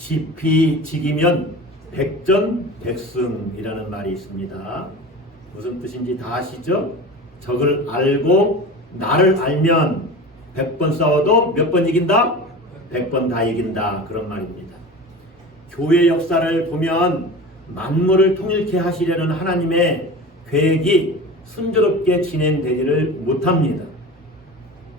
지피지기면 백전백승이라는 말이 있습니다. 무슨 뜻인지 다 아시죠? 적을 알고 나를 알면 100번 싸워도 몇 번 이긴다? 100번 다 이긴다. 그런 말입니다. 교회 역사를 보면 만물을 통일케 하시려는 하나님의 계획이 순조롭게 진행되지를 못합니다.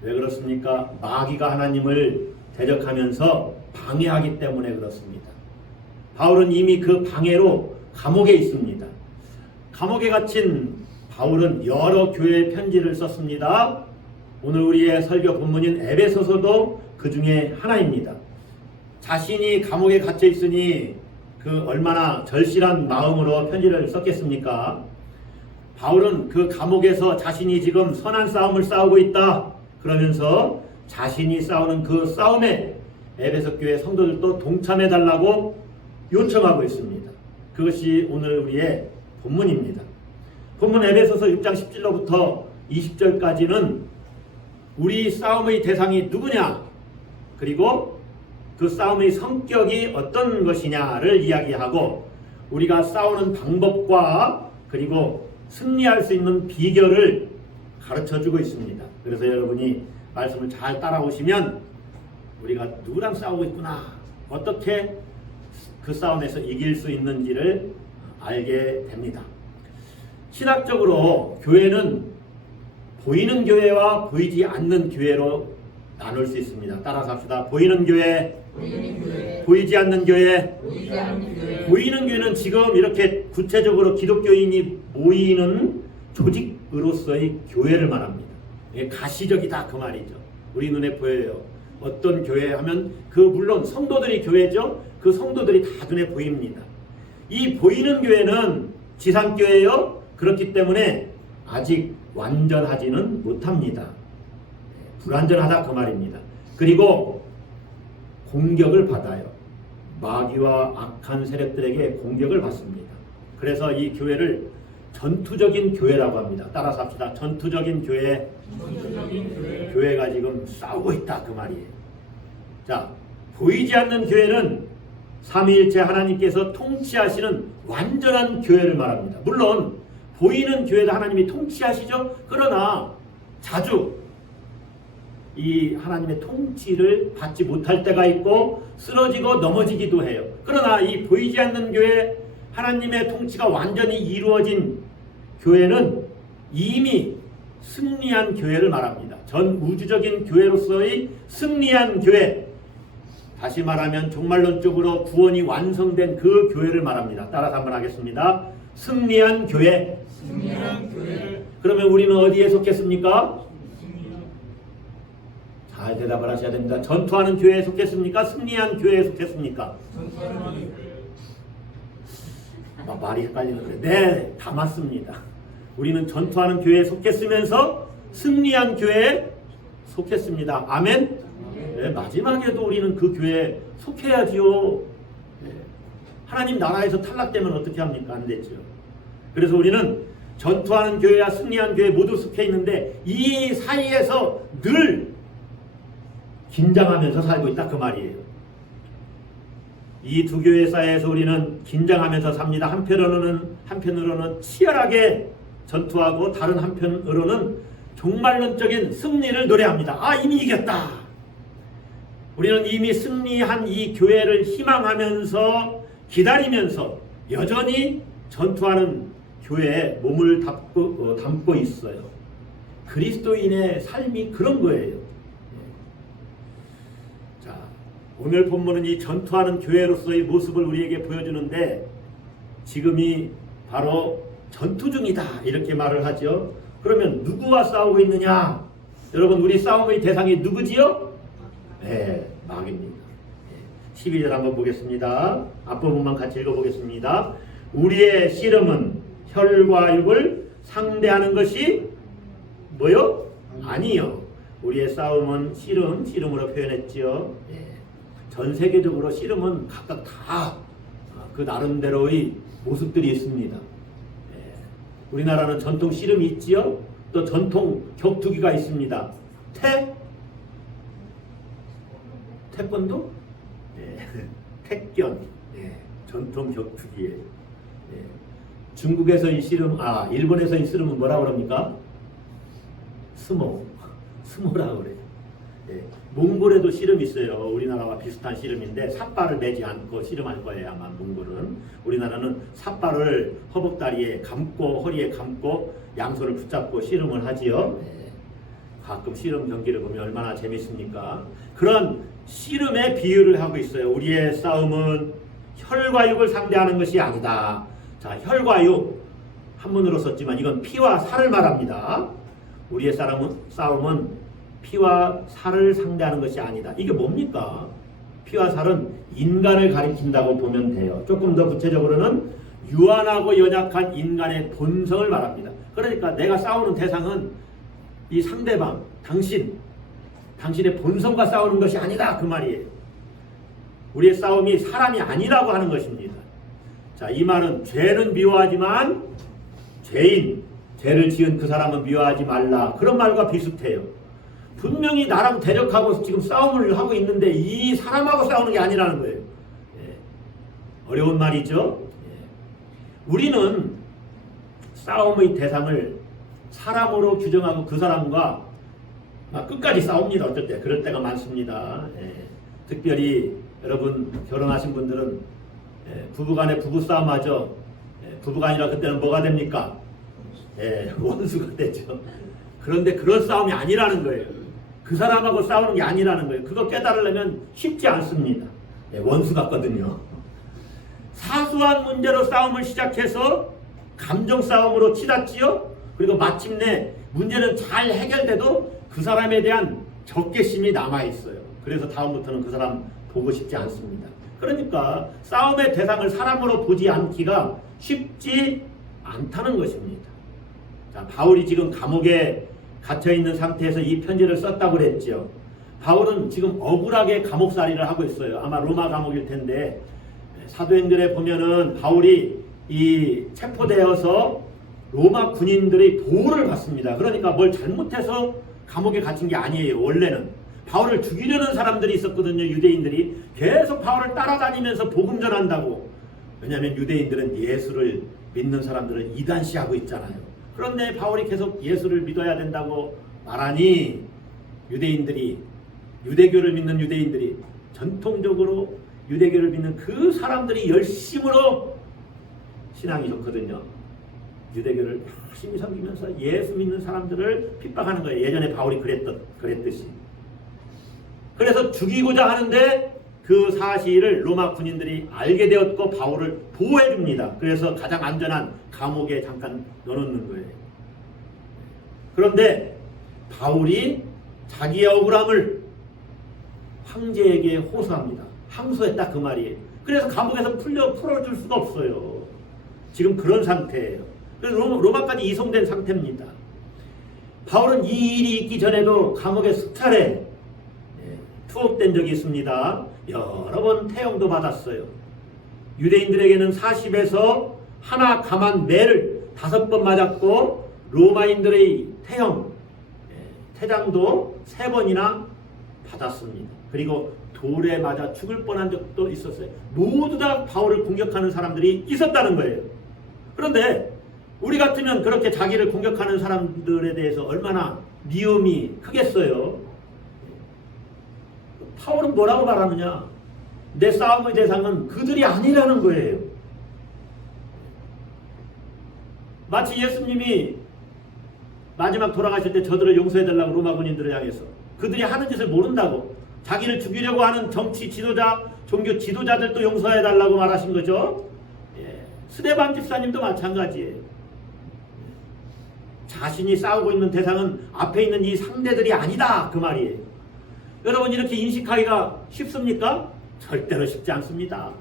왜 그렇습니까? 마귀가 하나님을 대적하면서 방해하기 때문에 그렇습니다. 바울은 이미 그 방해로 감옥에 있습니다. 감옥에 갇힌 바울은 여러 교회에 편지를 썼습니다. 오늘 우리의 설교 본문인 에베소서도 그 중에 하나입니다. 자신이 감옥에 갇혀 있으니 그 얼마나 절실한 마음으로 편지를 썼겠습니까? 바울은 그 감옥에서 자신이 지금 선한 싸움을 싸우고 있다 그러면서 자신이 싸우는 그 싸움에 에베소 교회 성도들도 동참해 달라고 요청하고 있습니다. 그것이 오늘 우리의 본문입니다. 본문 에베소서 6장 17절부터 20절까지는 우리 싸움의 대상이 누구냐, 그리고 그 싸움의 성격이 어떤 것이냐를 이야기하고 우리가 싸우는 방법과 그리고 승리할 수 있는 비결을 가르쳐주고 있습니다. 그래서 여러분이 말씀을 잘 따라오시면 우리가 누구랑 싸우고 있구나, 어떻게 그 싸움에서 이길 수 있는지를 알게 됩니다. 신학적으로 교회는 보이는 교회와 보이지 않는 교회로 나눌 수 있습니다. 따라서 합시다. 보이는 교회, 보이지 않는 교회. 보이는 교회는 지금 이렇게 구체적으로 기독교인이 모이는 조직으로서의 교회를 말합니다. 이게 가시적이다 그 말이죠. 우리 눈에 보여요. 어떤 교회 하면 그 물론 성도들이 교회죠. 그 성도들이 다 눈에 보입니다. 이 보이는 교회는 지상교회요. 그렇기 때문에 아직 완전하지는 못합니다. 불완전하다 그 말입니다. 그리고 공격을 받아요. 마귀와 악한 세력들에게 공격을 받습니다. 그래서 이 교회를 전투적인 교회라고 합니다. 따라서 합시다. 전투적인 교회. 교회가 지금 싸우고 있다 그 말이에요. 자, 보이지 않는 교회는 삼위일체 하나님께서 통치하시는 완전한 교회를 말합니다. 물론 보이는 교회도 하나님이 통치하시죠. 그러나 자주 이 하나님의 통치를 받지 못할 때가 있고 쓰러지고 넘어지기도 해요. 그러나 이 보이지 않는 교회, 하나님의 통치가 완전히 이루어진 교회는 이미 승리한 교회를 말합니다. 전 우주적인 교회로서의 승리한 교회, 다시 말하면 종말론적으로 구원이 완성된 그 교회를 말합니다. 따라서 한번 하겠습니다. 승리한 교회. 그러면 우리는 어디에 속했습니까? 잘 대답을 하셔야 됩니다. 전투하는 교회에 속했습니까? 승리한 교회에 속했습니까? 말이 헷갈리는데 네, 다 맞습니다. 우리는 전투하는 교회에 속했으면서 승리한 교회에 속했습니다. 아멘? 네, 마지막에도 우리는 그 교회에 속해야지요. 네. 하나님 나라에서 탈락되면 어떻게 합니까? 안 되죠. 그래서 우리는 전투하는 교회와 승리한 교회 모두 속해 있는데 이 사이에서 늘 긴장하면서 살고 있다 그 말이에요. 이 두 교회 사이에서 우리는 긴장하면서 삽니다. 한편으로는 치열하게 전투하고 다른 한편으로는 종말론적인 승리를 노래합니다. 아, 이미 이겼다. 우리는 이미 승리한 이 교회를 희망하면서 기다리면서 여전히 전투하는 교회에 몸을 담고 있어요. 그리스도인의 삶이 그런 거예요. 자, 오늘 본문은 이 전투하는 교회로서의 모습을 우리에게 보여주는데 지금이 바로 전투 중이다 이렇게 말을 하죠. 그러면 누구와 싸우고 있느냐? 여러분, 우리 싸움의 대상이 누구지요? 네, 마귀입니다. 12절 한번 보겠습니다. 앞부분만 같이 읽어보겠습니다. 우리의 씨름은 혈과 육을 상대하는 것이 뭐요? 아니요. 우리의 싸움은 씨름으로 표현했지요. 전 세계적으로 씨름은 각각 다 그 나름대로의 모습들이 있습니다. 우리나라는 전통 씨름이 있지요. 또 전통 격투기가 있습니다. 태권도? 택견, 전통 격투기예요. 중국에서 이 씨름, 일본에서 이 씨름은 뭐라 그럽니까? 스모라 그래요. 몽골에도 씨름이 있어요. 우리나라와 비슷한 씨름인데 삿발을 매지 않고 씨름할 거예요. 아마 몽골은. 우리나라는 삿발을 허벅다리에 감고 허리에 감고 양손을 붙잡고 씨름을 하지요. 가끔 씨름 경기를 보면 얼마나 재밌습니까? 그런 씨름의 비유를 하고 있어요. 우리의 싸움은 혈과 육을 상대하는 것이 아니다. 자, 혈과 육 한문으로 썼지만 이건 피와 살을 말합니다. 우리의 싸움은 피와 살을 상대하는 것이 아니다. 이게 뭡니까? 피와 살은 인간을 가리킨다고 보면 돼요. 조금 더 구체적으로는 유한하고 연약한 인간의 본성을 말합니다. 그러니까 내가 싸우는 대상은 이 상대방, 당신의 본성과 싸우는 것이 아니다. 그 말이에요. 우리의 싸움이 사람이 아니라고 하는 것입니다. 자, 이 말은 죄는 미워하지만 죄를 지은 그 사람은 미워하지 말라. 그런 말과 비슷해요. 분명히 나랑 대적하고 지금 싸움을 하고 있는데 이 사람하고 싸우는 게 아니라는 거예요. 어려운 말이죠. 우리는 싸움의 대상을 사람으로 규정하고 그 사람과 끝까지 싸웁니다. 어쩔 때 그럴 때가 많습니다. 특별히 여러분 결혼하신 분들은 부부간에 부부싸움하죠. 부부가 아니라 그때는 뭐가 됩니까? 원수가 되죠. 그런데 그런 싸움이 아니라는 거예요. 그 사람하고 싸우는 게 아니라는 거예요. 그거 깨달으려면 쉽지 않습니다. 원수 같거든요. 사소한 문제로 싸움을 시작해서 감정 싸움으로 치닫지요. 그리고 마침내 문제는 잘 해결돼도 그 사람에 대한 적개심이 남아있어요. 그래서 다음부터는 그 사람 보고 싶지 않습니다. 그러니까 싸움의 대상을 사람으로 보지 않기가 쉽지 않다는 것입니다. 자, 바울이 지금 감옥에 갇혀있는 상태에서 이 편지를 썼다고 그랬죠. 바울은 지금 억울하게 감옥살이를 하고 있어요. 아마 로마 감옥일 텐데 사도행전에 보면은 바울이 이 체포되어서 로마 군인들의 보호를 받습니다. 그러니까 뭘 잘못해서 감옥에 갇힌 게 아니에요. 원래는 바울을 죽이려는 사람들이 있었거든요. 유대인들이 계속 바울을 따라다니면서 복음 전한다고. 왜냐하면 유대인들은 예수를 믿는 사람들을 이단시하고 있잖아요. 그런데 바울이 계속 예수를 믿어야 된다고 말하니 유대인들이, 유대교를 믿는 유대인들이, 전통적으로 유대교를 믿는 그 사람들이 열심으로 신앙이 좋거든요. 유대교를 열심히 섬기면서 예수 믿는 사람들을 핍박하는 거예요. 예전에 바울이 그랬듯이. 그래서 죽이고자 하는데 그 사실을 로마 군인들이 알게 되었고 바울을 보호해 줍니다. 그래서 가장 안전한 감옥에 잠깐 넣어놓는 거예요. 그런데 바울이 자기의 억울함을 황제에게 호소합니다. 항소했다 그 말이에요. 그래서 감옥에서 풀어줄 수가 없어요. 지금 그런 상태예요. 그래서 로마까지 이송된 상태입니다. 바울은 이 일이 있기 전에도 감옥에 수차례 투옥된 적이 있습니다. 여러 번 태형도 받았어요. 유대인들에게는 40에서 하나 감한 매를 5번 맞았고 로마인들의 태장도 3번이나 받았습니다. 그리고 돌에 맞아 죽을 뻔한 적도 있었어요. 모두 다 바울을 공격하는 사람들이 있었다는 거예요. 그런데 우리 같으면 그렇게 자기를 공격하는 사람들에 대해서 얼마나 미움이 크겠어요. 바울은 뭐라고 말하느냐? 내 싸움의 대상은 그들이 아니라는 거예요. 마치 예수님이 마지막 돌아가실 때 저들을 용서해달라고 로마 군인들을 향해서 그들이 하는 짓을 모른다고 자기를 죽이려고 하는 정치 지도자, 종교 지도자들도 용서해달라고 말하신 거죠. 스데반 집사님도 마찬가지예요. 자신이 싸우고 있는 대상은 앞에 있는 이 상대들이 아니다 그 말이에요. 여러분 이렇게 인식하기가 쉽습니까? 절대로 쉽지 않습니다.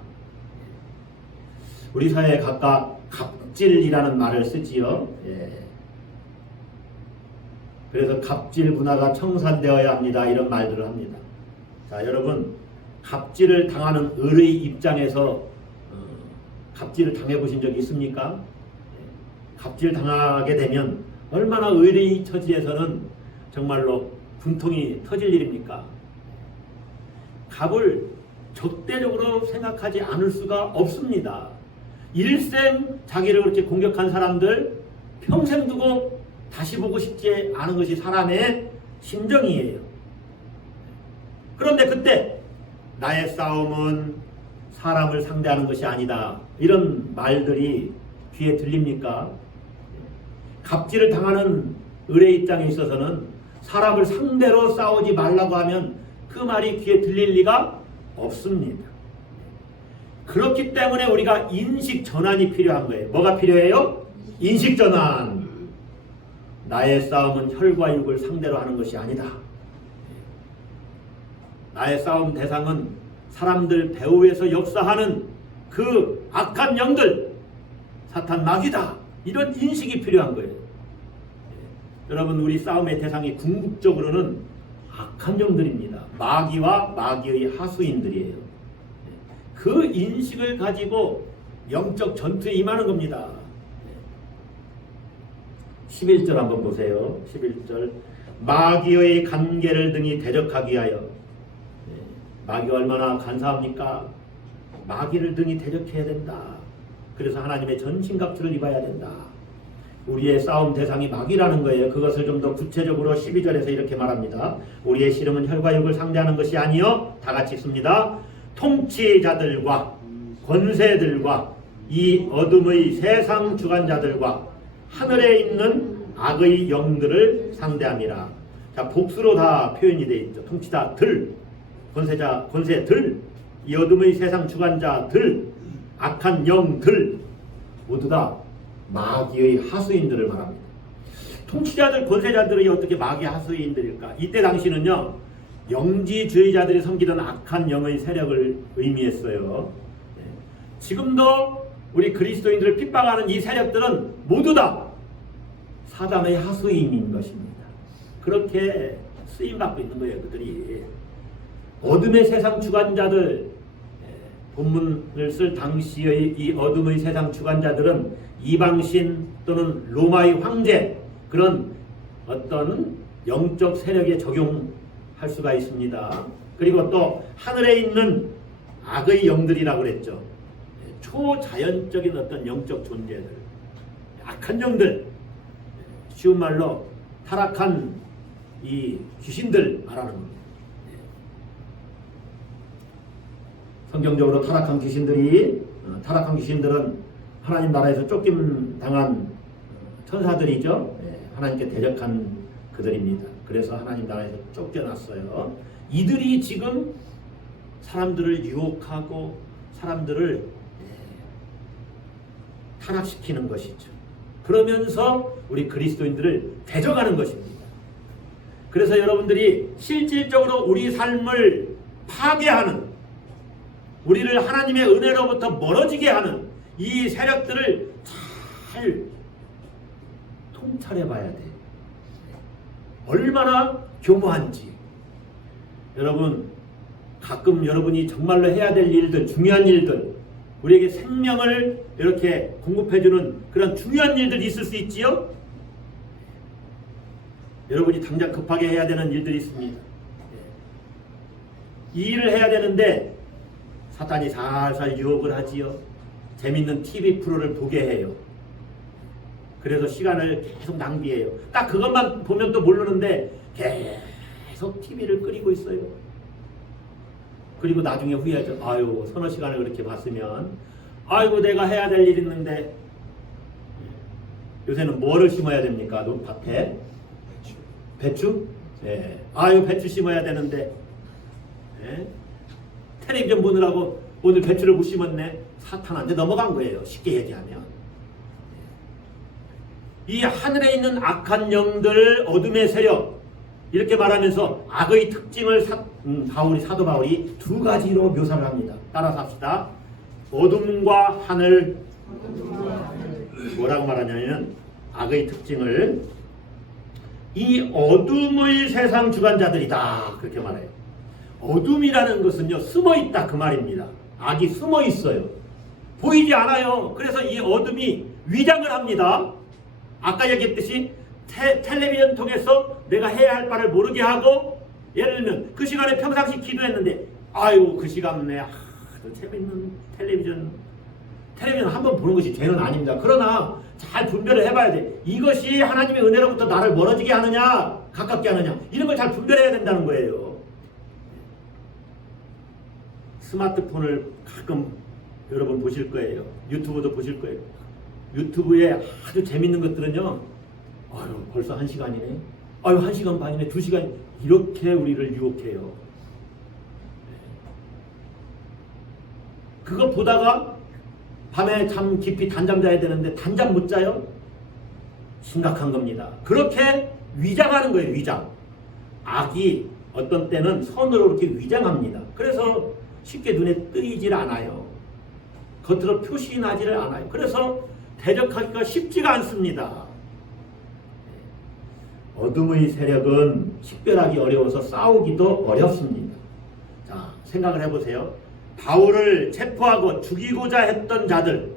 우리 사회에 각각 갑질이라는 말을 쓰지요. 그래서 갑질 문화가 청산되어야 합니다. 이런 말들을 합니다. 자, 여러분 갑질을 당하는 을의 입장에서 갑질을 당해보신 적이 있습니까? 갑질 당하게 되면 얼마나 을의 처지에서는 정말로 분통이 터질 일입니까? 갑을 적대적으로 생각하지 않을 수가 없습니다. 일생 자기를 그렇게 공격한 사람들 평생 두고 다시 보고 싶지 않은 것이 사람의 심정이에요. 그런데 그때 나의 싸움은 사람을 상대하는 것이 아니다, 이런 말들이 귀에 들립니까? 갑질을 당하는 을의 입장에 있어서는 사람을 상대로 싸우지 말라고 하면 그 말이 귀에 들릴 리가 없습니다. 그렇기 때문에 우리가 인식 전환이 필요한 거예요. 뭐가 필요해요? 인식 전환. 나의 싸움은 혈과 육을 상대로 하는 것이 아니다. 나의 싸움 대상은 사람들 배후에서 역사하는 그 악한 영들, 사탄 마귀다. 이런 인식이 필요한 거예요. 여러분, 우리 싸움의 대상이 궁극적으로는 악한 영들입니다. 마귀와 마귀의 하수인들이에요. 그 인식을 가지고 영적 전투에 임하는 겁니다. 11절 한번 보세요. 11절. 마귀의 간계를 등이 대적하기 위하여. 마귀가 얼마나 간사합니까? 마귀를 등이 대적해야 된다. 그래서 하나님의 전신갑주를 입어야 된다. 우리의 싸움 대상이 마귀라는 거예요. 그것을 좀 더 구체적으로 12절에서 이렇게 말합니다. 우리의 씨름은 혈과 육을 상대하는 것이 아니요, 다 같이 읽습니다. 통치자들과 권세들과 이 어둠의 세상 주관자들과 하늘에 있는 악의 영들을 상대함이라. 자, 복수로 다 표현이 되어 있죠. 통치자들, 권세들, 이 어둠의 세상 주관자들, 악한 영들, 모두 다 마귀의 하수인들을 말합니다. 통치자들, 권세자들이 어떻게 마귀의 하수인들일까? 이때 당시는요, 영지주의자들이 섬기던 악한 영의 세력을 의미했어요. 지금도 우리 그리스도인들을 핍박하는 이 세력들은 모두 다 사단의 하수인인 것입니다. 그렇게 쓰임받고 있는 거예요, 그들이. 어둠의 세상 주관자들, 본문을 쓸 당시의 이 어둠의 세상 주관자들은 이방신 또는 로마의 황제, 그런 어떤 영적 세력에 적용할 수가 있습니다. 그리고 또 하늘에 있는 악의 영들이라고 그랬죠. 초자연적인 어떤 영적 존재들, 악한 영들, 쉬운 말로 타락한 이 귀신들 말하는 겁니다. 성경적으로 타락한 귀신들은 하나님 나라에서 쫓김 당한 천사들이죠. 하나님께 대적한 그들입니다. 그래서 하나님 나라에서 쫓겨났어요. 이들이 지금 사람들을 유혹하고 사람들을 타락시키는 것이죠. 그러면서 우리 그리스도인들을 대적하는 것입니다. 그래서 여러분들이 실질적으로 우리 삶을 파괴하는, 우리를 하나님의 은혜로부터 멀어지게 하는 이 세력들을 잘 통찰해 봐야 돼. 얼마나 교모한지. 여러분, 가끔 여러분이 정말로 해야 될 일들, 중요한 일들, 우리에게 생명을 이렇게 공급해주는 그런 중요한 일들이 있을 수 있지요? 여러분이 당장 급하게 해야 되는 일들이 있습니다. 이 일을 해야 되는데 사탄이 살살 유혹을 하지요. 재밌는 TV 프로를 보게 해요. 그래서 시간을 계속 낭비해요. 딱 그것만 보면 또 모르는데 계속 TV를 끄리고 있어요. 그리고 나중에 후회하죠. 아유, 서너 시간을 그렇게 봤으면, 아이고 내가 해야 될 일 있는데. 요새는 뭐를 심어야 됩니까? 밭에? 배추? 네. 아유, 배추 심어야 되는데. 네. 텔레비전 보느라고 오늘 배추를 못 심었네. 사탄한테 넘어간 거예요. 쉽게 얘기하면. 이 하늘에 있는 악한 영들, 어둠의 세력, 이렇게 말하면서 악의 특징을 사도 바울이 두 가지로 묘사를 합니다. 따라서 합시다. 어둠과 하늘. 뭐라고 말하냐면 악의 특징을 이 어둠의 세상 주관자들이다, 그렇게 말해요. 어둠이라는 것은요, 숨어있다 그 말입니다. 악이 숨어있어요. 보이지 않아요. 그래서 이 어둠이 위장을 합니다. 아까 얘기했듯이 텔레비전 통해서 내가 해야 할 바를 모르게 하고, 예를 들면 그 시간에 평상시 기도했는데 아이고 그 시간에 또 재밌는 텔레비전 한번 보는 것이 죄는 아닙니다. 그러나 잘 분별을 해봐야 돼. 이것이 하나님의 은혜로부터 나를 멀어지게 하느냐 가깝게 하느냐 이런 걸 잘 분별해야 된다는 거예요. 스마트폰을 가끔 여러분 보실 거예요. 유튜브도 보실 거예요. 유튜브에 아주 재밌는 것들은요. 아유 벌써 1시간이네. 아유 1시간 반이네. 2시간 이렇게 우리를 유혹해요. 그거 보다가 밤에 잠 깊이 단잠 자야 되는데 단잠 못 자요? 심각한 겁니다. 그렇게 위장하는 거예요. 위장. 악이 어떤 때는 선으로 이렇게 위장합니다. 그래서 쉽게 눈에 뜨이질 않아요. 겉으로 표시나지를 않아요. 그래서 대적하기가 쉽지가 않습니다. 어둠의 세력은 식별하기 어려워서 싸우기도 어렵습니다. 자, 생각을 해보세요. 바울을 체포하고 죽이고자 했던 자들,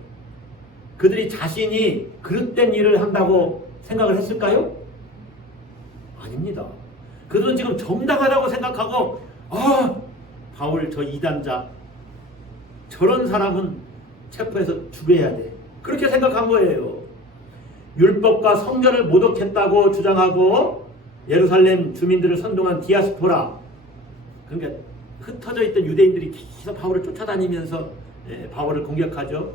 그들이 자신이 그릇된 일을 한다고 생각을 했을까요? 아닙니다. 그들은 지금 정당하다고 생각하고 바울 저 이단자 저런 사람은 체포해서 죽여야 돼. 그렇게 생각한 거예요. 율법과 성전을 모독했다고 주장하고 예루살렘 주민들을 선동한 디아스포라, 그러니까 흩어져 있던 유대인들이 계속 바울을 쫓아다니면서 바울을 공격하죠.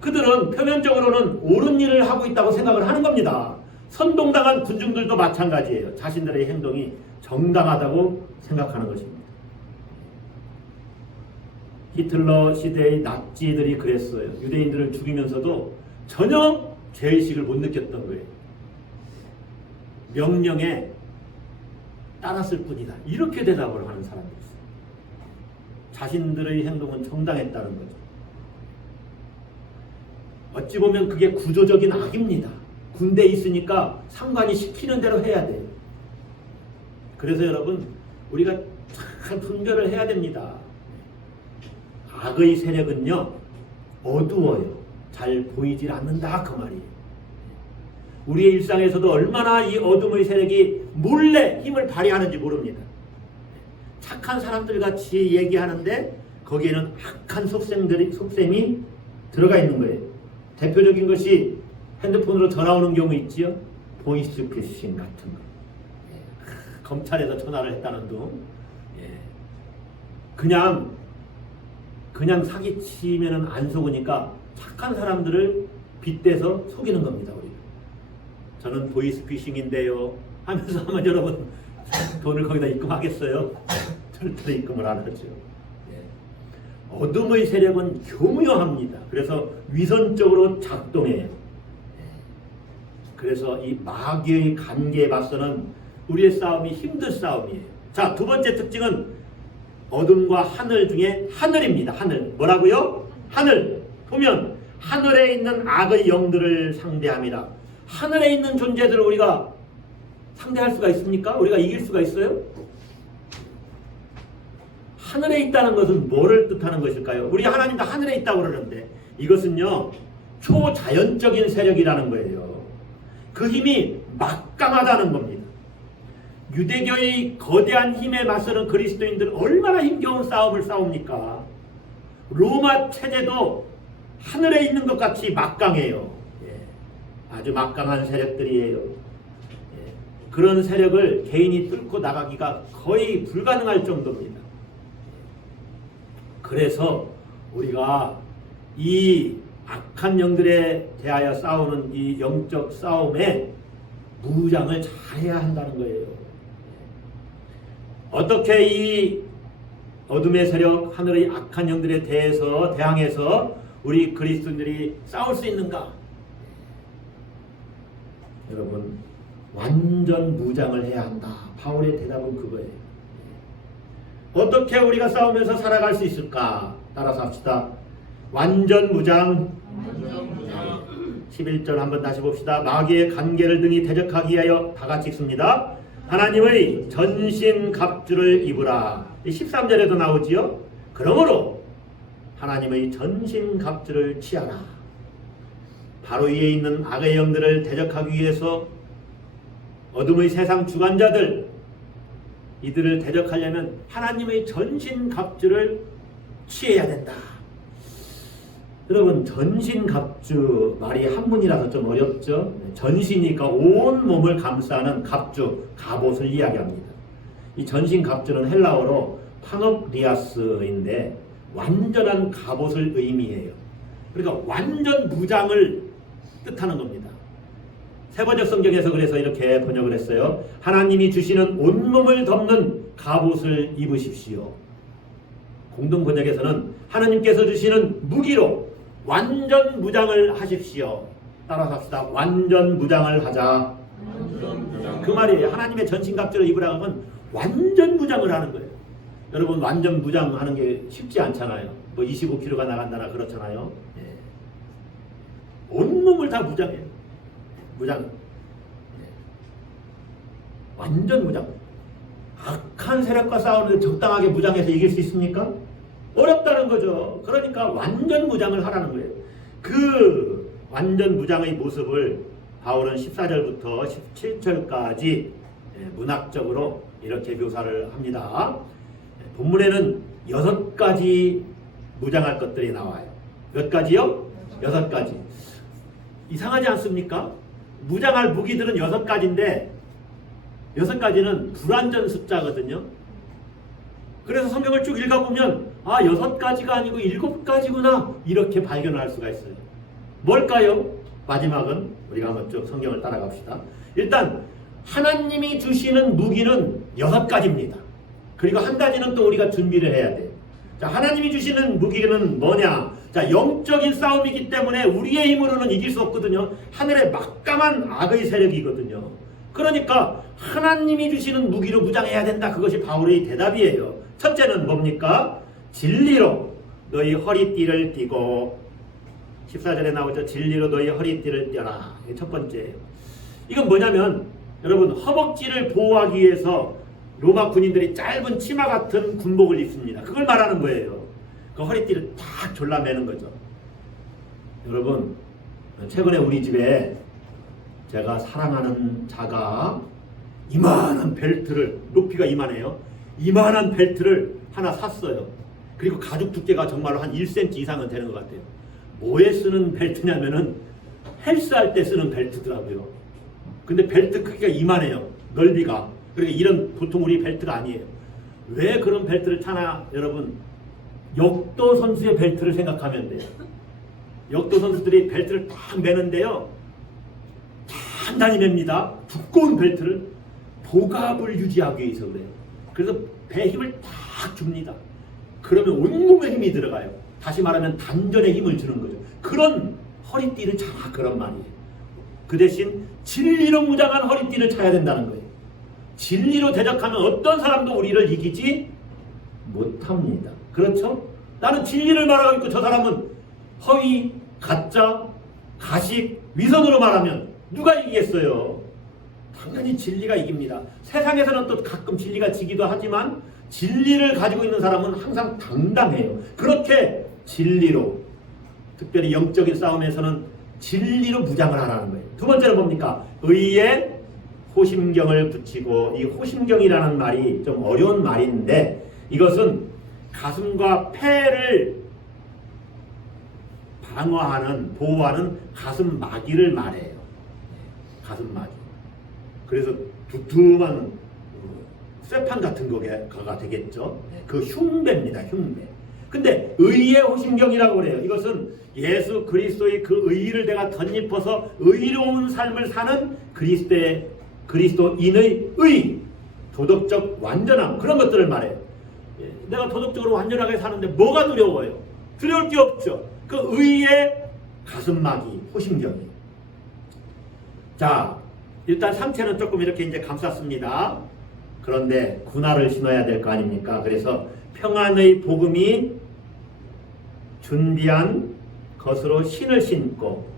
그들은 표면적으로는 옳은 일을 하고 있다고 생각을 하는 겁니다. 선동당한 군중들도 마찬가지예요. 자신들의 행동이 정당하다고 생각하는 것입니다. 히틀러 시대의 나치들이 그랬어요. 유대인들을 죽이면서도 전혀 죄의식을 못 느꼈던 거예요. 명령에 따랐을 뿐이다. 이렇게 대답을 하는 사람들이 있어요. 자신들의 행동은 정당했다는 거죠. 어찌 보면 그게 구조적인 악입니다. 군대에 있으니까 상관이 시키는 대로 해야 돼요. 그래서 여러분 우리가 잘 분별을 해야 됩니다. 악의 세력은요 어두워요. 잘 보이질 않는다 그 말이에요. 우리의 일상에서도 얼마나 이 어둠의 세력이 몰래 힘을 발휘하는지 모릅니다. 착한 사람들 같이 얘기하는데 거기에는 악한 속셈이 들어가 있는 거예요. 대표적인 것이 핸드폰으로 전화 오는 경우 있지요. 보이스피싱 같은 거. 검찰에서 전화를 했다는 둥. 그냥 사기치면은 안 속으니까 착한 사람들을 빗대서 속이는 겁니다. 우리가. 저는 보이스피싱인데요 하면서 한번 여러분 돈을 거기다 입금하겠어요? 절대 입금을 안 하죠. 어둠의 세력은 교묘합니다. 그래서 위선적으로 작동해요. 그래서 이 마귀의 관계에 맞서는 우리의 싸움이 힘든 싸움이에요. 자, 두 번째 특징은 어둠과 하늘 중에 하늘입니다. 하늘. 뭐라고요? 하늘. 보면 하늘에 있는 악의 영들을 상대함이라. 하늘에 있는 존재들을 우리가 상대할 수가 있습니까? 우리가 이길 수가 있어요? 하늘에 있다는 것은 뭐를 뜻하는 것일까요? 우리 하나님 다 하늘에 있다고 그러는데 이것은요 초자연적인 세력이라는 거예요. 그 힘이 막강하다는 겁니다. 유대교의 거대한 힘에 맞서는 그리스도인들은 얼마나 힘겨운 싸움을 싸웁니까? 로마 체제도 하늘에 있는 것 같이 막강해요. 아주 막강한 세력들이에요. 그런 세력을 개인이 뚫고 나가기가 거의 불가능할 정도입니다. 그래서 우리가 이 악한 영들에 대하여 싸우는 이 영적 싸움에 무장을 잘해야 한다는 거예요. 어떻게 이 어둠의 세력, 하늘의 악한 영들에 대항해서 우리 그리스도인들이 싸울 수 있는가? 여러분, 완전 무장을 해야 한다. 바울의 대답은 그거예요. 어떻게 우리가 싸우면서 살아갈 수 있을까? 따라서 합시다. 완전 무장. 11절 한번 다시 봅시다. 마귀의 간계를 등이 대적하기 위하여 다 같이 읽습니다. 하나님의 전신 갑주를 입으라. 13절에도 나오지요. 그러므로 하나님의 전신 갑주를 취하라. 바로 위에 있는 악의 영들을 대적하기 위해서 어둠의 세상 주관자들, 이들을 대적하려면 하나님의 전신갑주를 취해야 된다. 여러분, 전신갑주 말이 한문이라서 좀 어렵죠. 전신이니까 온 몸을 감싸는 갑주, 갑옷을 이야기합니다. 이 전신갑주는 헬라어로 파노리아스인데 완전한 갑옷을 의미해요. 그러니까 완전 무장을 뜻하는 겁니다. 세번역 성경에서 그래서 이렇게 번역을 했어요. 하나님이 주시는 온몸을 덮는 갑옷을 입으십시오. 공동 번역에서는 하나님께서 주시는 무기로 완전 무장을 하십시오. 따라서 합시다. 완전 무장을 하자. 그 말이에요. 하나님의 전신갑주를 입으라고 하면 완전 무장을 하는 거예요. 여러분, 완전 무장하는 게 쉽지 않잖아요. 뭐 25kg가 나간다나 그렇잖아요. 예. 온몸을 다 무장해요. 무장. 예. 완전 무장. 악한 세력과 싸우는데 적당하게 무장해서 이길 수 있습니까? 어렵다는 거죠. 그러니까 완전 무장을 하라는 거예요. 그 완전 무장의 모습을 바울은 14절부터 17절까지 문학적으로 이렇게 묘사를 합니다. 본문에는 6가지 무장할 것들이 나와요. 몇 가지요? 6가지. 이상하지 않습니까? 무장할 무기들은 6가지인데 6가지는 불완전 숫자거든요. 그래서 성경을 쭉 읽어보면 6가지가 아니고 7가지구나 이렇게 발견할 수가 있어요. 뭘까요? 마지막은 우리가 한번 쭉 성경을 따라갑시다. 일단 하나님이 주시는 무기는 6가지입니다. 그리고 한 가지는 또 우리가 준비를 해야 돼요. 자, 하나님이 주시는 무기는 뭐냐? 자, 영적인 싸움이기 때문에 우리의 힘으로는 이길 수 없거든요. 하늘의 막강한 악의 세력이거든요. 그러니까 하나님이 주시는 무기로 무장해야 된다. 그것이 바울의 대답이에요. 첫째는 뭡니까? 진리로 너희 허리띠를 띠고, 14절에 나오죠. 진리로 너희 허리띠를 띠어라. 이게 첫 번째예요. 이건 뭐냐면 여러분, 허벅지를 보호하기 위해서 로마 군인들이 짧은 치마 같은 군복을 입습니다. 그걸 말하는 거예요. 그 허리띠를 딱 졸라매는 거죠. 여러분, 최근에 우리 집에 제가 사랑하는 자가 이만한 벨트를, 높이가 이만해요. 이만한 벨트를 하나 샀어요. 그리고 가죽 두께가 정말로 한 1cm 이상은 되는 것 같아요. 뭐에 쓰는 벨트냐면은 헬스할 때 쓰는 벨트더라고요. 근데 벨트 크기가 이만해요. 넓이가. 그러니까 이런 보통 우리 벨트가 아니에요. 왜 그런 벨트를 차나? 여러분, 역도 선수의 벨트를 생각하면 돼요. 역도 선수들이 벨트를 딱 매는데요, 단단히 맵니다. 두꺼운 벨트를 복압을 유지하기 위해서 그래요. 그래서 배 힘을 딱 줍니다. 그러면 온몸에 힘이 들어가요. 다시 말하면 단전에 힘을 주는 거죠. 그런 허리띠를 차라, 그런 말이에요. 그 대신 진리로 무장한 허리띠를 차야 된다는 거예요. 진리로 대적하면 어떤 사람도 우리를 이기지 못합니다. 그렇죠? 나는 진리를 말하고 있고 저 사람은 허위, 가짜, 가식, 위선으로 말하면 누가 이기겠어요? 당연히 진리가 이깁니다. 세상에서는 또 가끔 진리가 지기도 하지만 진리를 가지고 있는 사람은 항상 당당해요. 그렇게 진리로, 특별히 영적인 싸움에서는 진리로 무장을 하라는 거예요. 두 번째는 뭡니까? 의에 호심경을 붙이고, 이 호심경이라는 말이 좀 어려운 말인데 이것은 가슴과 폐를 방어하는, 보호하는 가슴 마귀를 말해요. 가슴 마귀. 그래서 두툼한 쇠판 같은 거가 되겠죠. 그 흉배입니다. 흉배. 근데 의의 호심경이라고 그래요. 이것은 예수 그리스도의 그 의를 내가 덧입어서 의로운 삶을 사는 그리스도인의 의, 도덕적 완전함, 그런 것들을 말해요. 내가 도덕적으로 완전하게 사는데 뭐가 두려워요? 두려울 게 없죠. 그 의의 가슴막이, 호심경이. 자, 일단 상체는 조금 이렇게 이제 감쌌습니다. 그런데 군화를 신어야 될 거 아닙니까? 그래서 평안의 복음이 준비한 것으로 신을 신고,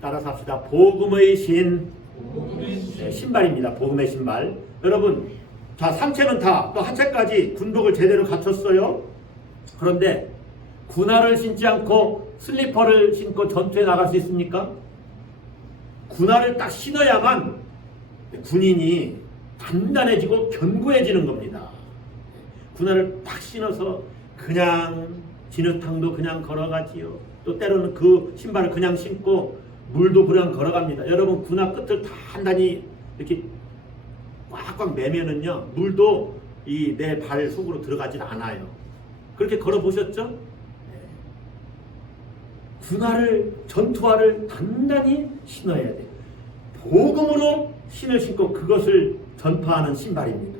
따라서 합시다. 복음의 신, 네, 신발입니다. 복음의 신발. 여러분, 자, 상체는 다, 또 하체까지 군복을 제대로 갖췄어요. 그런데 군화를 신지 않고 슬리퍼를 신고 전투에 나갈 수 있습니까? 군화를 딱 신어야만 군인이 단단해지고 견고해지는 겁니다. 군화를 딱 신어서 그냥 진흙탕도 그냥 걸어가지요. 또 때로는 그 신발을 그냥 신고 물도 그냥 걸어갑니다. 여러분 군화 끝을 단단히 이렇게 꽉꽉 매면은요 물도 이 내 발 속으로 들어가질 않아요. 그렇게 걸어보셨죠? 군화를 전투화를 단단히 신어야 돼요. 복음으로 신을 신고 그것을 전파하는 신발입니다.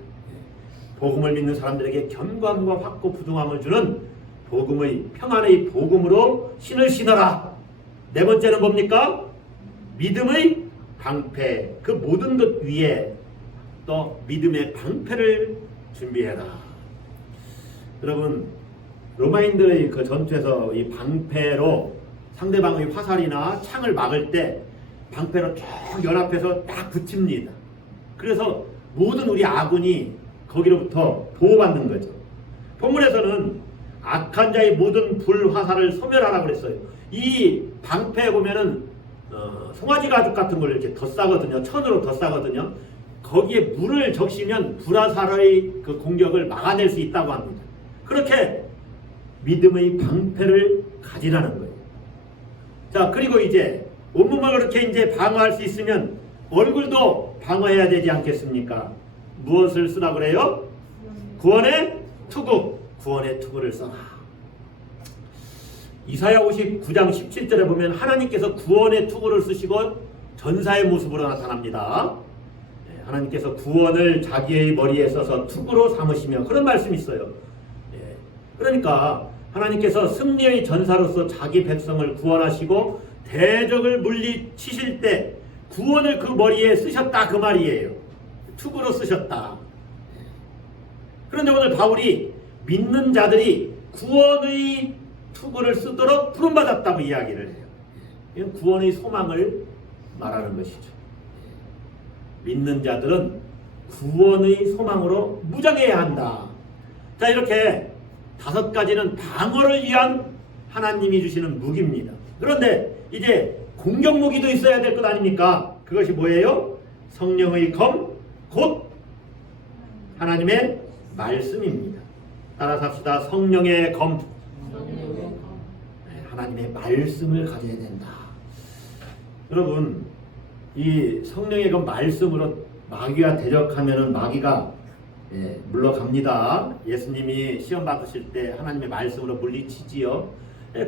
복음을 믿는 사람들에게 견고함과 확고 부동함을 주는 복음의 평안의 복음으로 신을 신어라. 네 번째는 뭡니까? 믿음의 방패. 그 모든 것 위에 또 믿음의 방패를 준비해라. 여러분 로마인들의 그 전투에서 이 방패로 상대방의 화살이나 창을 막을 때 방패로 쭉 연합해서 딱 붙입니다. 그래서 모든 우리 아군이 거기로부터 보호받는 거죠. 본문에서는 악한 자의 모든 불화살을 소멸하라고 그랬어요. 이 방패에 보면은 송아지 가죽 같은 걸 이렇게 덧싸거든요. 천으로 덧싸거든요. 거기에 물을 적시면 불화살의 그 공격을 막아낼 수 있다고 합니다. 그렇게 믿음의 방패를 가지라는 거예요. 자, 그리고 이제 온몸을 그렇게 이제 방어할 수 있으면 얼굴도 방어해야 되지 않겠습니까? 무엇을 쓰라 그래요? 구원의 투구. 구원의 투구를 써라. 이사야 59장 17절에 보면 하나님께서 구원의 투구를 쓰시고 전사의 모습으로 나타납니다. 하나님께서 구원을 자기의 머리에 써서 투구로 삼으시며 그런 말씀이 있어요. 그러니까 하나님께서 승리의 전사로서 자기 백성을 구원하시고 대적을 물리치실 때 구원을 그 머리에 쓰셨다 그 말이에요. 투구로 쓰셨다. 그런데 오늘 바울이 믿는 자들이 구원의 투구를 쓰도록 부름받았다고 이야기를 해요. 이건 구원의 소망을 말하는 것이죠. 믿는 자들은 구원의 소망으로 무장해야 한다. 자, 이렇게 5가지는 방어를 위한 하나님이 주시는 무기입니다. 그런데 이제 공격 무기도 있어야 될 것 아닙니까? 그것이 뭐예요? 성령의 검, 곧 하나님의 말씀입니다. 따라서 합시다. 성령의 검. 하나님의 말씀을 가져야 된다. 여러분, 이 성령의 검 말씀으로 마귀와 대적하면은 마귀가 물러갑니다. 예수님이 시험 받으실 때 하나님의 말씀으로 물리치지요.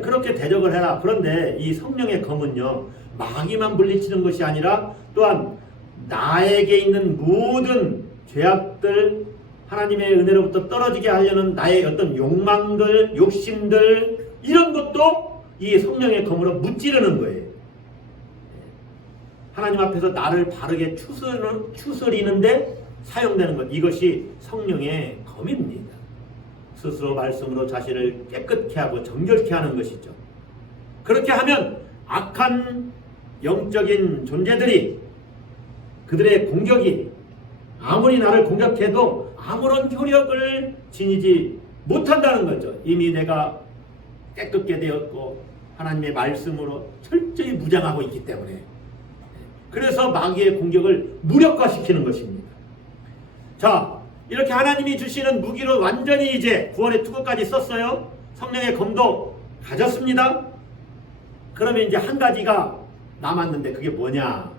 그렇게 대적을 해라. 그런데 이 성령의 검은요, 마귀만 물리치는 것이 아니라 또한 나에게 있는 모든 죄악들, 하나님의 은혜로부터 떨어지게 하려는 나의 어떤 욕망들, 욕심들, 이런 것도 이 성령의 검으로 무찌르는 거예요. 하나님 앞에서 나를 바르게 추스리는데 사용되는 것, 이것이 성령의 검입니다. 스스로 말씀으로 자신을 깨끗게 하고 정결케 하는 것이죠. 그렇게 하면 악한 영적인 존재들이, 그들의 공격이 아무리 나를 공격해도 아무런 효력을 지니지 못한다는 거죠. 이미 내가 깨끗게 되었고 하나님의 말씀으로 철저히 무장하고 있기 때문에. 그래서 마귀의 공격을 무력화시키는 것입니다. 자, 이렇게 하나님이 주시는 무기로 완전히 이제 구원의 투구까지 썼어요. 성령의 검도 가졌습니다. 그러면 이제 한 가지가 남았는데 그게 뭐냐?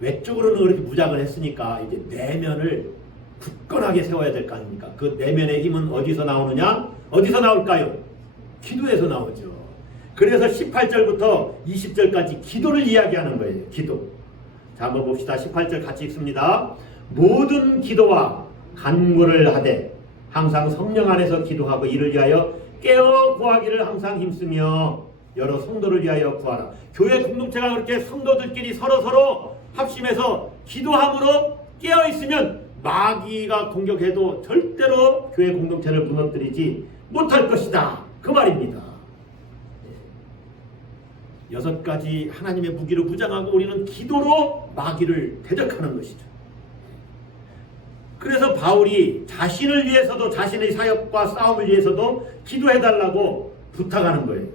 외적으로는 그렇게 무장을 했으니까 이제 내면을 굳건하게 세워야 될 거 아닙니까? 그 내면의 힘은 어디서 나오느냐? 어디서 나올까요? 기도에서 나오죠. 그래서 18절부터 20절까지 기도를 이야기하는 거예요. 기도. 자, 한번 봅시다. 18절 같이 읽습니다. 모든 기도와 간구를 하되 항상 성령 안에서 기도하고 이를 위하여 깨어 구하기를 항상 힘쓰며 여러 성도를 위하여 구하라. 교회 공동체가 그렇게 성도들끼리 서로 합심해서 기도함으로 깨어있으면 마귀가 공격해도 절대로 교회 공동체를 무너뜨리지 못할 것이다. 그 말입니다. 6가지 하나님의 무기로 무장하고 우리는 기도로 마귀를 대적하는 것이죠. 그래서 바울이 자신을 위해서도, 자신의 사역과 싸움을 위해서도 기도해달라고 부탁하는 거예요.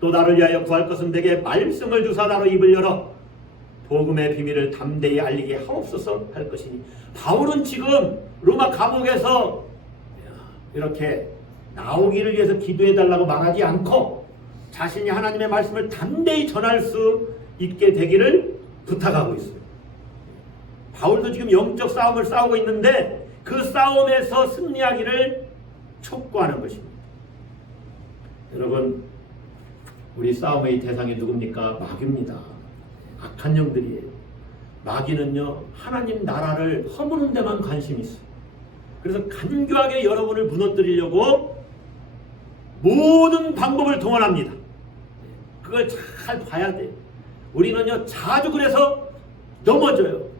또 나를 위하여 구할 것은 내게 말씀을 주사 나로 입을 열어 복음의 비밀을 담대히 알리게 하옵소서 할 것이니, 바울은 지금 로마 감옥에서 이렇게 나오기를 위해서 기도해달라고 말하지 않고 자신이 하나님의 말씀을 담대히 전할 수 있게 되기를 부탁하고 있어요. 바울도 지금 영적 싸움을 싸우고 있는데 그 싸움에서 승리하기를 촉구하는 것입니다. 여러분, 우리 싸움의 대상이 누굽니까? 마귀입니다. 악한 영들이에요. 마귀는요, 하나님 나라를 허무는 데만 관심이 있어요. 그래서 간교하게 여러분을 무너뜨리려고 모든 방법을 동원합니다. 그걸 잘 봐야 돼요. 우리는요, 자주 그래서 넘어져요.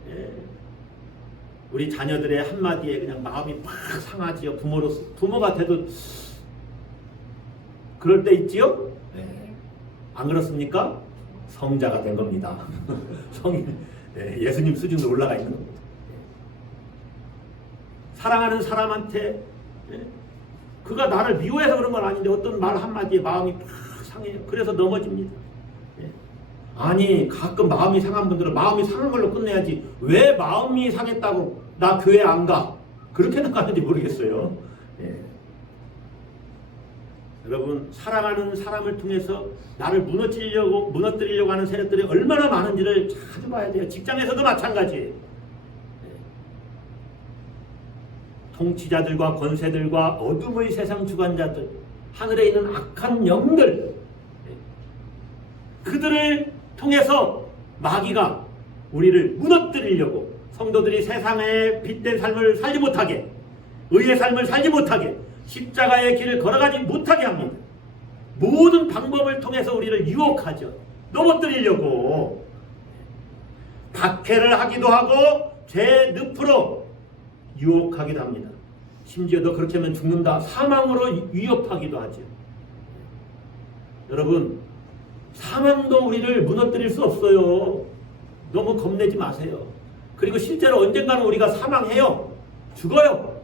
우리 자녀들의 한마디에 그냥 마음이 팍 상하지요. 부모가 돼도 그럴 때 있지요? 안 그렇습니까? 성자가 된 겁니다. 예수님 수준으로 올라가 있는 겁니다. 사랑하는 사람한테 그가 나를 미워해서 그런 건 아닌데 어떤 말 한마디에 마음이 팍 상해요. 그래서 넘어집니다. 아니, 가끔 마음이 상한 분들은 마음이 상한 걸로 끝내야지 왜 마음이 상했다고 나 교회 안 가? 그렇게 나가는지 모르겠어요. 여러분, 사랑하는 사람을 통해서 나를 무너뜨리려고 하는 세력들이 얼마나 많은지를 자주 봐야 돼요. 직장에서도 마찬가지예요. 통치자들과 권세들과 어둠의 세상 주관자들, 하늘에 있는 악한 영들, 그들을 통해서 마귀가 우리를 무너뜨리려고, 성도들이 세상에 빛된 삶을 살지 못하게, 의의 삶을 살지 못하게, 십자가의 길을 걸어가지 못하게 합니다. 모든 방법을 통해서 우리를 유혹하죠. 넘어뜨리려고. 박해를 하기도 하고 죄 늪으로 유혹하기도 합니다. 심지어 너 그렇게 하면 죽는다, 사망으로 위협하기도 하죠. 여러분, 사망도 우리를 무너뜨릴 수 없어요. 너무 겁내지 마세요. 그리고 실제로 언젠가는 우리가 사망해요. 죽어요.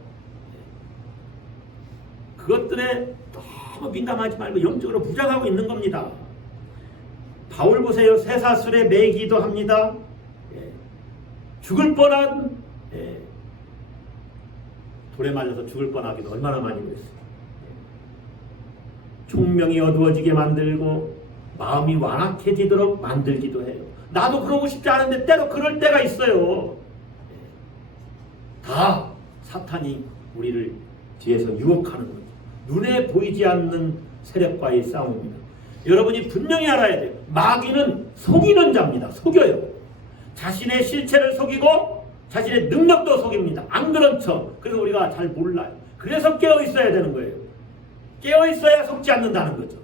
그것들에 너무 민감하지 말고 영적으로 무장하고 있는 겁니다. 바울 보세요. 쇠사슬에 매기도 합니다. 죽을 뻔한, 돌에 맞아서 죽을 뻔하기도 얼마나 많이 그랬어요. 총명이 어두워지게 만들고 마음이 완악해지도록 만들기도 해요. 나도 그러고 싶지 않은데 때로 그럴 때가 있어요. 다 사탄이 우리를 뒤에서 유혹하는 거죠. 눈에 보이지 않는 세력과의 싸움입니다. 여러분이 분명히 알아야 돼요. 마귀는 속이는 자입니다. 속여요. 자신의 실체를 속이고 자신의 능력도 속입니다. 안 그런 척. 그래서 우리가 잘 몰라요. 그래서 깨어 있어야 되는 거예요. 깨어 있어야 속지 않는다는 거죠.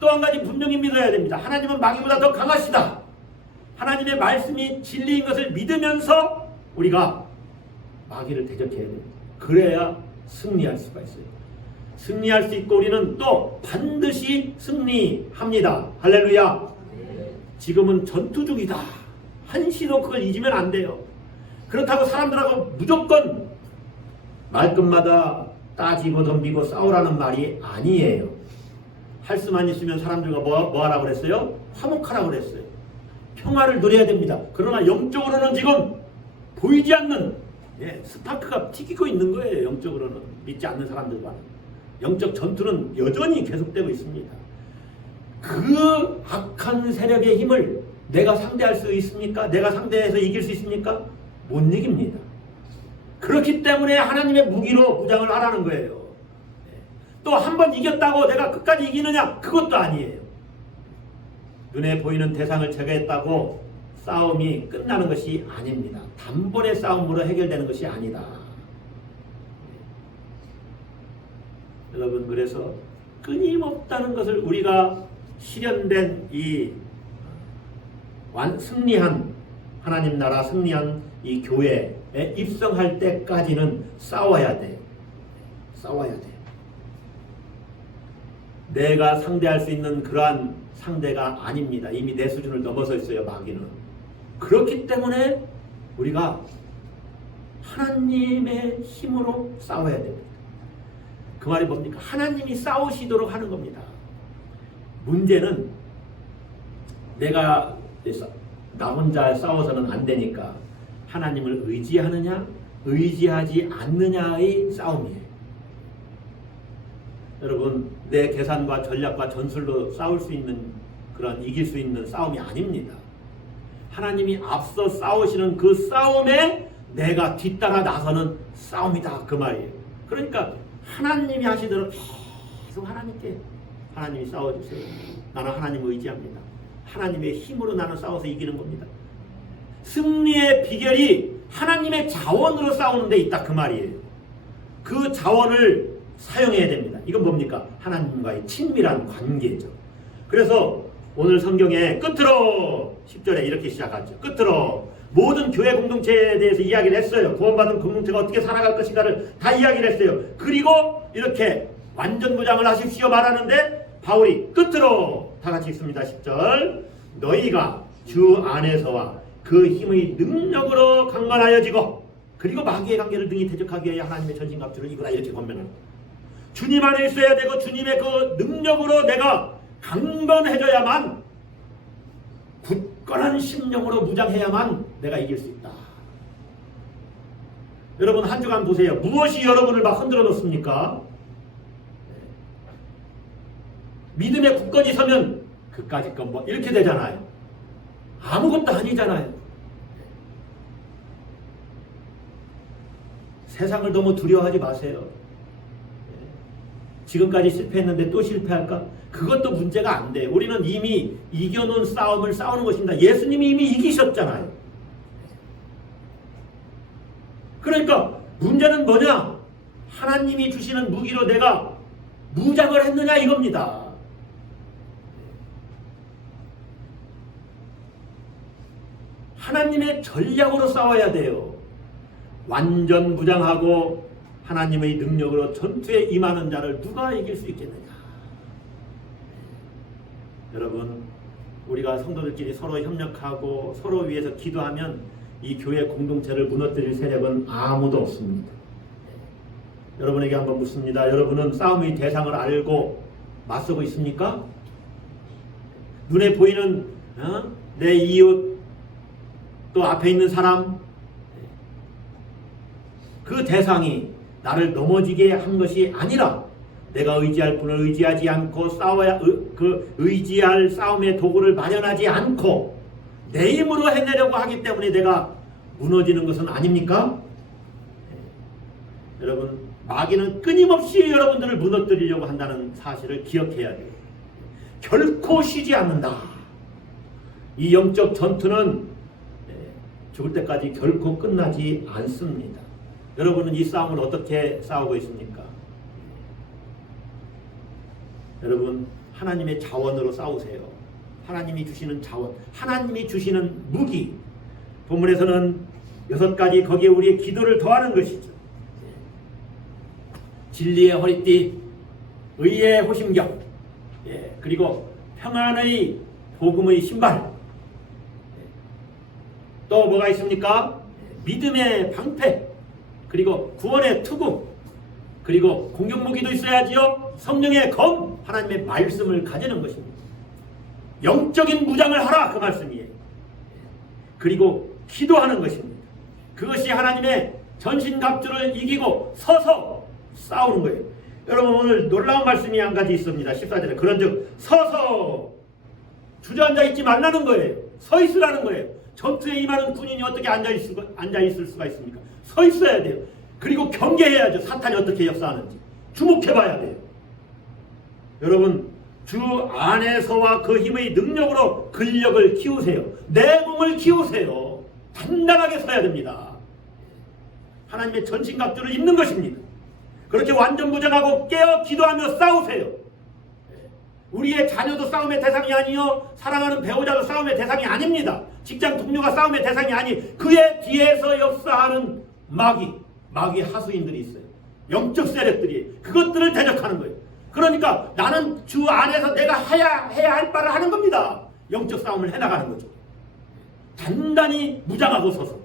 또 한 가지 분명히 믿어야 됩니다. 하나님은 마귀보다 더 강하시다. 하나님의 말씀이 진리인 것을 믿으면서 우리가 마귀를 대적해야 됩니다. 그래야 승리할 수가 있어요. 승리할 수 있고 우리는 또 반드시 승리합니다. 할렐루야. 지금은 전투 중이다. 한시도 그걸 잊으면 안 돼요. 그렇다고 사람들하고 무조건 말끝마다 따지고 덤비고 싸우라는 말이 아니에요. 할 수만 있으면 사람들과 뭐 하라고 그랬어요? 화목하라고 그랬어요. 평화를 누려야 됩니다. 그러나 영적으로는 지금 보이지 않는 스파크가 튀기고 있는 거예요. 영적으로는 믿지 않는 사람들과 영적 전투는 여전히 계속되고 있습니다. 그 악한 세력의 힘을 내가 상대할 수 있습니까? 내가 상대해서 이길 수 있습니까? 못 이깁니다. 그렇기 때문에 하나님의 무기로 무장을 하라는 거예요. 또 한 번 이겼다고 내가 끝까지 이기느냐? 그것도 아니에요. 눈에 보이는 대상을 제거했다고 싸움이 끝나는 것이 아닙니다. 단번에 싸움으로 해결되는 것이 아니다. 여러분, 그래서 끊임없다는 것을 우리가 실현된 이 승리한 하나님 나라, 승리한 이 교회에 입성할 때까지는 싸워야 돼. 싸워야 돼. 내가 상대할 수 있는 그러한 상대가 아닙니다. 이미 내 수준을 넘어서 있어요, 마귀는. 그렇기 때문에 우리가 하나님의 힘으로 싸워야 됩니다. 그 말이 뭡니까? 하나님이 싸우시도록 하는 겁니다. 문제는 내가 나 혼자 싸워서는 안 되니까 하나님을 의지하느냐 의지하지 않느냐의 싸움이에요. 여러분, 내 계산과 전략과 전술로 싸울 수 있는 그런 이길 수 있는 싸움이 아닙니다. 하나님이 앞서 싸우시는 그 싸움에 내가 뒤따라 나서는 싸움이다, 그 말이에요. 그러니까 하나님이 하시도록 계속 하나님이 싸워주세요. 나는 하나님을 의지합니다. 하나님의 힘으로 나는 싸워서 이기는 겁니다. 승리의 비결이 하나님의 자원으로 싸우는 데 있다, 그 말이에요. 그 자원을 사용해야 됩니다. 이건 뭡니까? 하나님과의 친밀한 관계죠. 그래서 오늘 성경의 끝으로 10절에 이렇게 시작하죠. 끝으로 모든 교회 공동체에 대해서 이야기를 했어요. 구원받은 공동체가 어떻게 살아갈 것인가를 다 이야기를 했어요. 그리고 이렇게 완전 무장을 하십시오 말하는데 바울이 끝으로 다 같이 읽습니다. 10절 너희가 주 안에서와 그 힘의 능력으로 강건하여지고 그리고 마귀의 관계를 능히 대적하기 위하여 하나님의 전신갑주를 입으라, 이렇게 권면합니다. 주님 안에 있어야 되고 주님의 그 능력으로 내가 강건해져야만, 굳건한 심령으로 무장해야만 내가 이길 수 있다. 여러분, 한 주간 보세요. 무엇이 여러분을 막 흔들어 놓습니까? 믿음에 굳건히 서면 그까짓 건 뭐 이렇게 되잖아요. 아무것도 아니잖아요. 세상을 너무 두려워하지 마세요. 지금까지 실패했는데 또 실패할까? 그것도 문제가 안 돼. 우리는 이미 이겨놓은 싸움을 싸우는 것입니다. 예수님이 이미 이기셨잖아요. 그러니까 문제는 뭐냐? 하나님이 주시는 무기로 내가 무장을 했느냐, 이겁니다. 하나님의 전략으로 싸워야 돼요. 완전 무장하고 하나님의 능력으로 전투에 임하는 자를 누가 이길 수 있겠느냐. 여러분, 우리가 성도들끼리 서로 협력하고 서로 위해서 기도하면 이 교회 공동체를 무너뜨릴 세력은 아무도 없습니다. 여러분에게 한번 묻습니다. 여러분은 싸움의 대상을 알고 맞서고 있습니까? 눈에 보이는 내 이웃, 또 앞에 있는 사람, 그 대상이 나를 넘어지게 한 것이 아니라 내가 의지할 분을 의지하지 않고 싸워야 그 의지할 싸움의 도구를 마련하지 않고 내 힘으로 해내려고 하기 때문에 내가 무너지는 것은 아닙니까? 여러분, 마귀는 끊임없이 여러분들을 무너뜨리려고 한다는 사실을 기억해야 돼요. 결코 쉬지 않는다. 이 영적 전투는 죽을 때까지 결코 끝나지 않습니다. 여러분은 이 싸움을 어떻게 싸우고 있습니까? 여러분, 하나님의 자원으로 싸우세요. 하나님이 주시는 자원, 하나님이 주시는 무기. 본문에서는 6가지 거기에 우리의 기도를 더하는 것이죠. 진리의 허리띠, 의의 호심경, 그리고 평안의 복음의 신발. 또 뭐가 있습니까? 믿음의 방패, 그리고 구원의 투구, 그리고 공격무기도 있어야지요. 성령의 검, 하나님의 말씀을 가지는 것입니다. 영적인 무장을 하라, 그 말씀이에요. 그리고 기도하는 것입니다. 그것이 하나님의 전신갑주를 이기고 서서 싸우는 거예요. 여러분, 오늘 놀라운 말씀이 한 가지 있습니다. 14절에 그런즉 서서 주저앉아 있지 말라는 거예요. 서 있으라는 거예요. 전투에 임하는 군인이 어떻게 앉아있을 수가 있습니까? 서 있어야 돼요. 그리고 경계해야죠. 사탄이 어떻게 역사하는지 주목해봐야 돼요. 여러분, 주 안에서와 그 힘의 능력으로 근력을 키우세요. 내 몸을 키우세요. 단단하게 서야 됩니다. 하나님의 전신갑주를 입는 것입니다. 그렇게 완전 무장하고 깨어 기도하며 싸우세요. 우리의 자녀도 싸움의 대상이 아니요, 사랑하는 배우자도 싸움의 대상이 아닙니다. 직장 동료가 싸움의 대상이 아니, 그의 뒤에서 역사하는 마귀 하수인들이 있어요. 영적 세력들이 그것들을 대적하는 거예요. 그러니까 나는 주 안에서 내가 해야 할 바를 하는 겁니다. 영적 싸움을 해나가는 거죠. 단단히 무장하고 서서.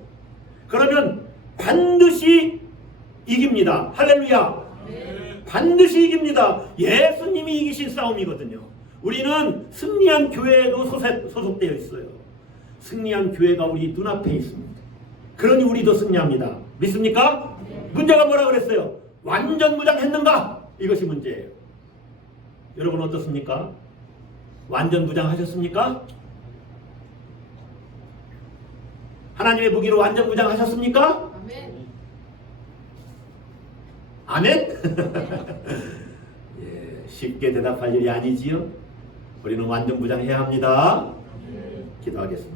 그러면 반드시 이깁니다. 할렐루야. 반드시 이깁니다. 예수님이 이기신 싸움이거든요. 우리는 승리한 교회에도 소속되어 있어요. 승리한 교회가 우리 눈앞에 있습니다. 그러니 우리도 승리합니다. 믿습니까? 문제가 뭐라 그랬어요? 완전 무장했는가? 이것이 문제예요. 여러분 어떻습니까? 완전 무장하셨습니까? 하나님의 무기로 완전 무장하셨습니까? 아멘? 예, 쉽게 대답할 일이 아니지요. 우리는 완전 무장해야 합니다. 기도하겠습니다.